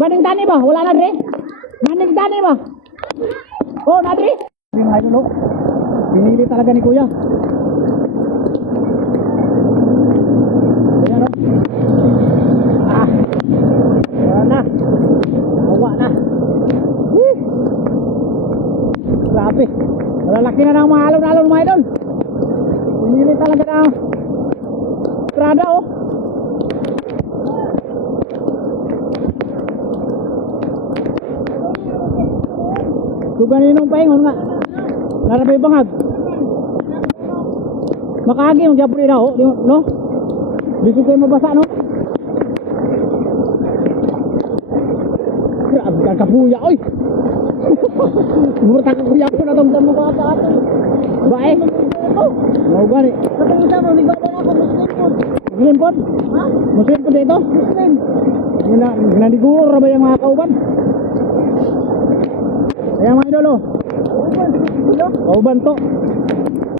Baning tani ba? Wala na dre? Baning tani ba? Oh, na dre? Hindi mga idol, oh. Pinili talaga ni kuya. Ayan, oh. Ah. Wala na. Awa na. Wih. Grabe. Malalaki na ng mga alon-alon mga idol. Pinili talaga na. Prada, oh. Kung ganinong paingon nga. Narapay bangag. Makagi yung gyapon na oh, Di- no? Bisig kayo mabasa no? Grabe ka kapuya, oy! Murta ka kuya ko na tong damo ka pa ato. Eh? Mau gani. Katong isa mo, ligaw na ako, Muslim po. Muslim pod? Ha? Muslim pod dito? Muslim. Gina, ginaniguro ra ba yung mga kauban? Kaya mga idolo, kauban to.